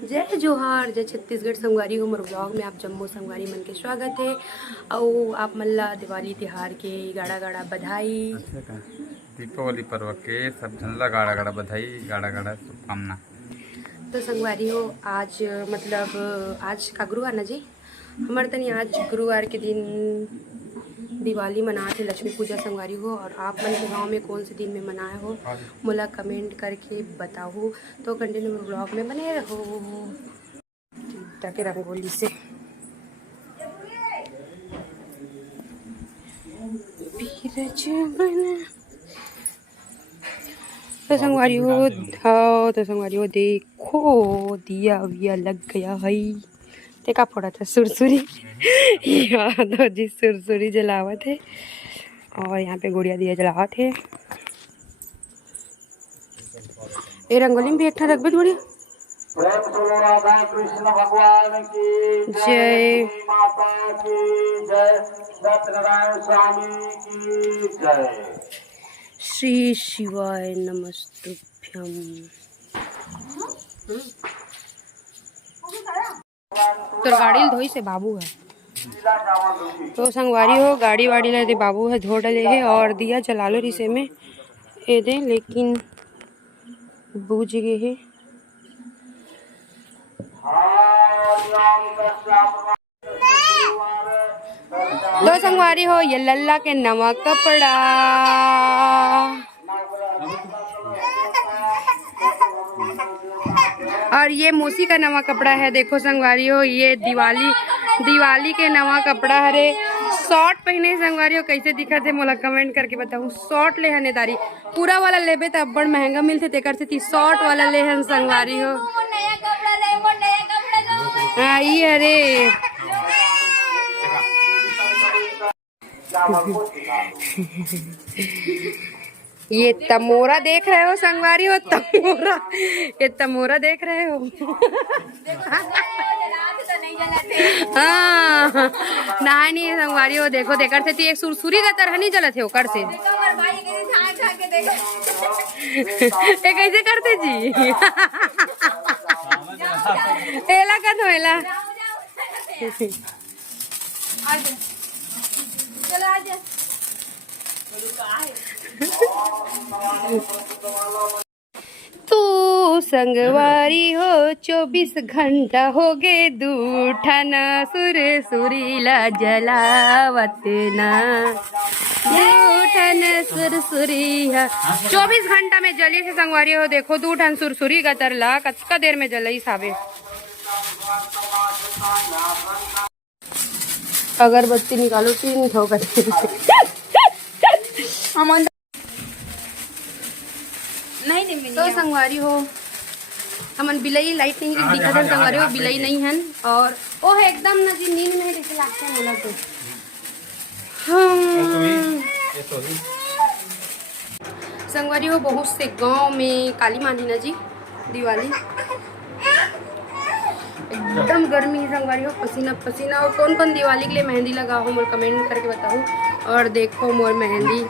जय जोहार जय छत्तीसगढ़ संगवारी हो मोर ब्लॉग में आप जम्मू संगवारी मन के स्वागत है। और आप मल्ला दिवाली तिहार के गाड़ा गाड़ा बधाई। दीपावली पर्व के सब झनला गाड़ा गाड़ा बधाई, गाड़ा गाड़ा शुभकामना। तो संगवारी हो आज मतलब आज का गुरुवार ना जी, हमारे तनी आज गुरुवार के दिन दिवाली मनाते लक्ष्मी पूजा संगवारी हो। और आप मन के गाँव में कौन से दिन में मनाए हो मोला कमेंट करके बताओ। तो कंटिन्यू ब्लॉग में बने रहो। ताकि रंगोली से तो संगवारी हो देखो दिया विया लग गया है। देखा फोड़ा था सुरसुरी तो जी सुरसुरी जलावत है और यहाँ पे गुड़िया दिया जलावत है। ये रंगोली में भी एक ठा रख बढ़िया। कृष्ण भगवान की जय माता की जय, सत्यनारायण स्वामी की जय। श्री शिवाय नमस्तुभ्यम। तो गाड़ी धोई से बाबू है तो संगवारी हो गाड़ी वाड़ी ले दे बाबू है धो डले है और दिया जला लो रिसे में ये दे, लेकिन बूझ गए है। तो संगवारी हो ये लल्ला के नवा कपड़ा और ये मौसी का नवा कपड़ा है। देखो संगवारी हो ये दिवाली के नवा कपड़ा हरे। शॉर्ट पहने संगवारी हो कैसे दिखा थे मोला कमेंट करके बताऊँ। शॉर्ट ले हने तारी पूरा वाला लेबे तो बड़ महंगा मिलते तेकर से शॉर्ट वाला ले हन संगवारी हो। हाँ ये अरे ये तमोरा देख रहे हो संगवारी हो, तमोरा ये तमोरा देख रहे हो। हाँ नहा नहीं संगवारी हो देखो देकर से एक सुरसुरी का तरह नहीं जलत है ओकर से। ये कैसे करते जी एला का धोएला तू संगवारी हो 24 घंटा हो गए दूठन सुरसुरीला जलावत ना दूठन सुरसुरी 24 घंटा में जली से संगवारी हो। देखो दूठन सुरसुरी का तरला कतका देर में जलई साबे। अगरबत्ती निकालो 3 ठो नहीं तो संगवारी हो हमन बिलई लाइट नहीं दिखा था संगवारी हो बिलई नहीं हन और ओ है एकदम ना जी नींद में जैसे लगते हैं बोला तो। संगवारी हो बहुत से गांव में काली मानी ना जी दिवाली एकदम गर्मी है संगवारी हो पसीना पसीना। और कौन कौन दिवाली के लिए मेहंदी लगा हो मोर कमेंट करके बताओ। और देखो मोर मेहंदी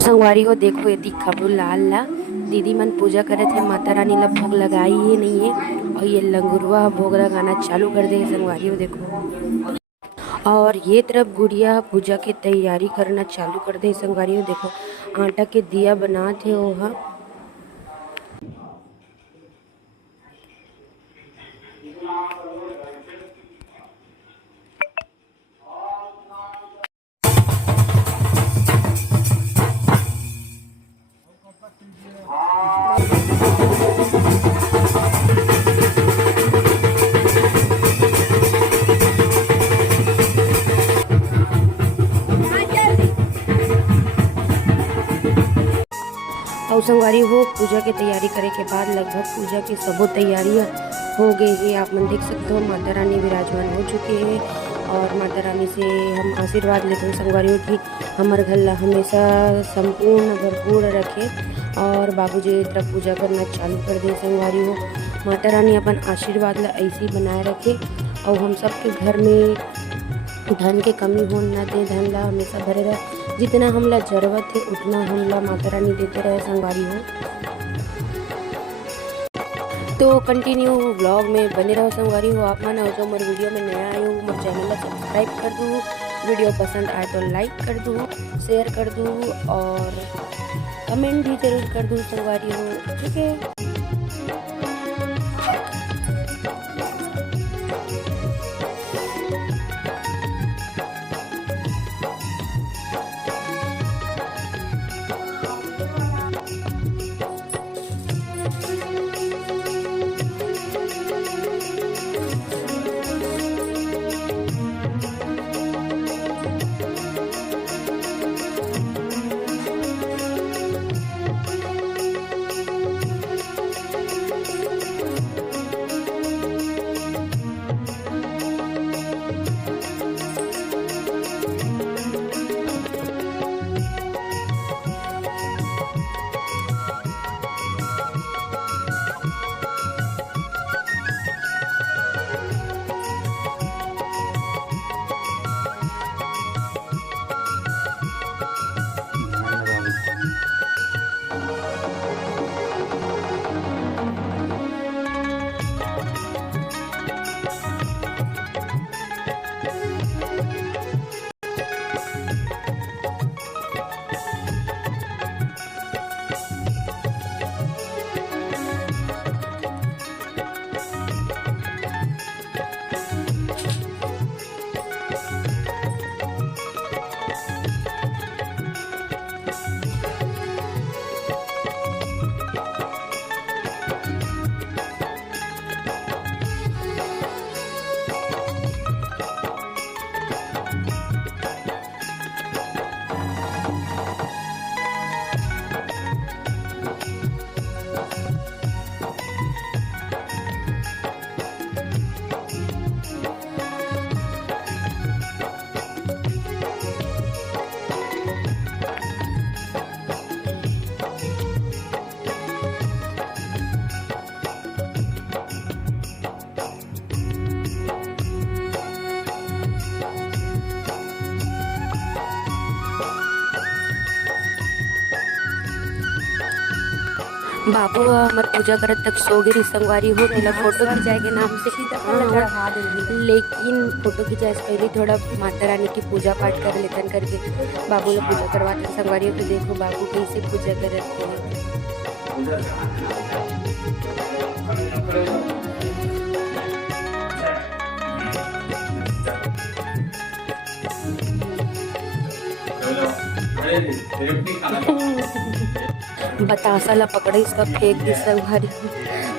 संगवारी हो देखो ये दिखाबू लाल ला दीदी मन पूजा करे थे माता रानी ला भोग लगाई ही नहीं है और ये लंगुरवा भोग लगाना चालू कर दे संगवारी हो देखो। और ये तरफ गुड़िया पूजा की तैयारी करना चालू कर दे संगवारी हो देखो आटा के दिया बनाते हो। और संगवारी हो पूजा की तैयारी करे के बाद लगभग पूजा की सबो तैयारियां हो गई है। आप मन देख सकते हो माता रानी विराजमान हो चुके हैं और माता रानी से हम आशीर्वाद लेते हैं संगवारी हो कि हमारे घर ला हमेशा संपूर्ण भरपूर रखे। और बाबूजी तरफ पूजा करना चालू कर दे संगवारी हो। माता रानी अपन आशीर्वाद ला ऐसे बनाए रखे और हम सबके घर में धन के कमी हो न दे, धन ला हमेशा भरे रहे। जितना हमला जरूरत है उतना हमला माता रानी देते रहे संगवारी हो। तो कंटिन्यू ब्लॉग में बने रहो संगवारी हो। आप मन जो मोर वीडियो में नया आए हो मोर चैनल ला सब्सक्राइब कर दो, वीडियो पसंद आए तो लाइक कर दो, शेयर कर दो और कमेंट भी जरूर कर दो संगवारी हो, ठीक है। बाबू हमार पूजा करत तक सो गिरी संगवारी हो, थोड़ा फोटो खिंचाए के नाम से लेकिन फोटो खिंचाए से पहले थोड़ा माता रानी की पूजा पाठ कर लेतन करके बाबू ने पूजा करवाते संगवारी हो। तो देखो बाबू कैसे पूजा करते हैं। बतासा ला पकड़े इसका फेंक दी संगवारी,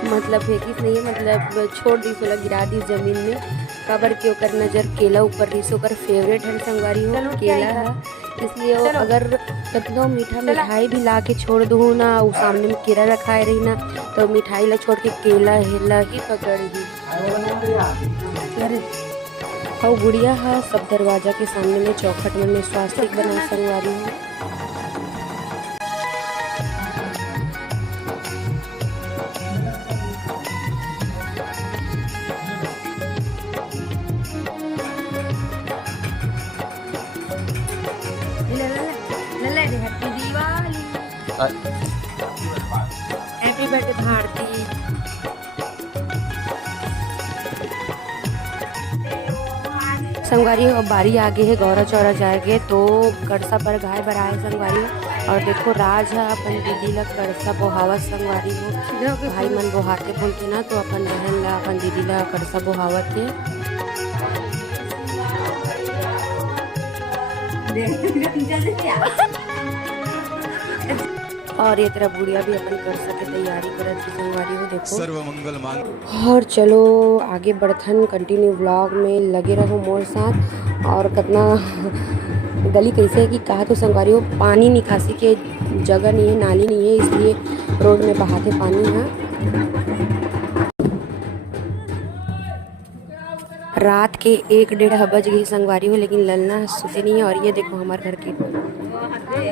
मतलब फेंकिस नहीं है, मतलब छोड़ दी सोला गिरा दी जमीन में। कबर के ओकर नजर केला ऊपर रही, ओकर फेवरेट है संगवारी हो केला है, इसलिए वो अगर कितना मीठा मिठाई भी ला के छोड़ दूँ ना, वो सामने में केला रखाए रही ना, तो मिठाई ला छोड़ के केला हिला ही पकड़ ही। और गुड़िया है सब दरवाजा के सामने में चौखट में स्वास्तिक बना संगवारी हो। Happy Diwali, happy birthday Bharti. संगवारी अब बारी आगे है गौरा चौरा जाएंगे तो कड़सा पर गाय बराए संगवारी। और देखो राज है अपन दीदी ला कड़सा बोहावत संगवारी हो, भाई मन बोहाते बोलते ना, तो अपन बहन ला अपन दीदी ला कड़सा बोहावत है। और ये तरह बुढ़िया भी अपन कर सके तैयारी करत की संगवारी हो देखो सर्व मंगल मान। और चलो आगे बढ़थन, कंटिन्यू व्लॉग में लगे रहो मोर साथ। और कितना गली कैसे है कि कहा तो संगवारी हो पानी निकासी के जगह नहीं है, नाली नहीं है, इसलिए रोड में बहाते पानी है। रात के 1-1:30 बज गई संगवारी हो, लेकिन ललना सुते नहीं है। और ये देखो हमारे घर के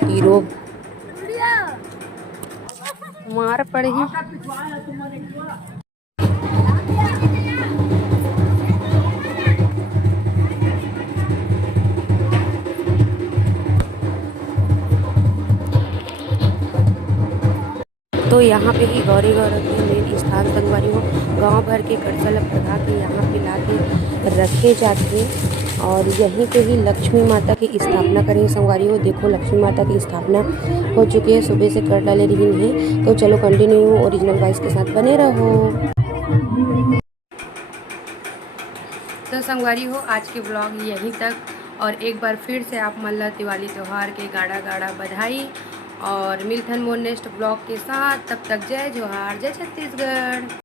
हीरो मार पड़े ही। तो यहाँ पे ही गौरी गौरव के मेन स्थान संगवारी हो गांव भर के कड़सल भगा के यहाँ पे ला के रखे जाते और यहीं पे ही लक्ष्मी माता की स्थापना करें संगवारी हो। देखो लक्ष्मी माता की स्थापना हो चुकी है, सुबह से कर डाले रही है। तो चलो कंटिन्यू ओरिजिनल वॉइस के साथ बने रहो। तो संगवारी हो आज के ब्लॉग यहीं तक, और एक बार फिर से आप मन ला दिवाली त्यौहार के गाड़ा गाड़ा बधाई, और मिलथन मोर नेक्स्ट ब्लॉग के साथ। तब तक जय जोहार, जय छत्तीसगढ़।